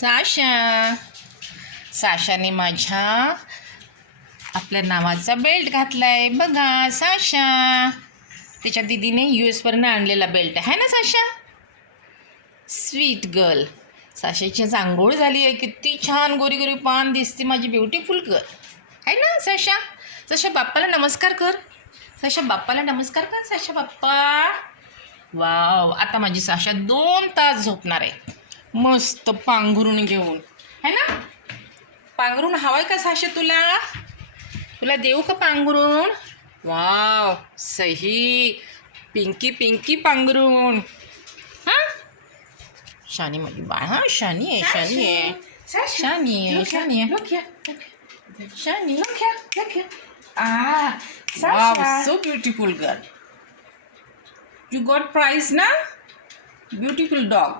Sasha साशाने माझ्या आपल्या नावाचा बेल्ट घातलाय बघा. साशा त्याच्या दीदीने US वरनं आणलेला बेल्ट आहे ना साशा. Sweet girl. साशाची आंघोळ झाली आहे. किती छान गोरी गोरी पान दिसते माझी ब्युटिफुल गर्ल आहे ना साशा. साशा बाप्पाला नमस्कार कर. साशा बाप्पाला नमस्कार कर. साशा बाप्पा. वाव. आता माझी साशा 2 तास झोपणार आहे मस्त पांघरून घेऊन है ना. पांघरून हवाय का साशा तुला. तुला देऊ का पांघरून. वाव सही. पिंकी पिंकी पांघरून. हां शानी माझी बाळ. हां शानी आहे शानी आहे शानी आहे शानी आहे शानी. Wow so beautiful girl. You got prize ना. Beautiful dog.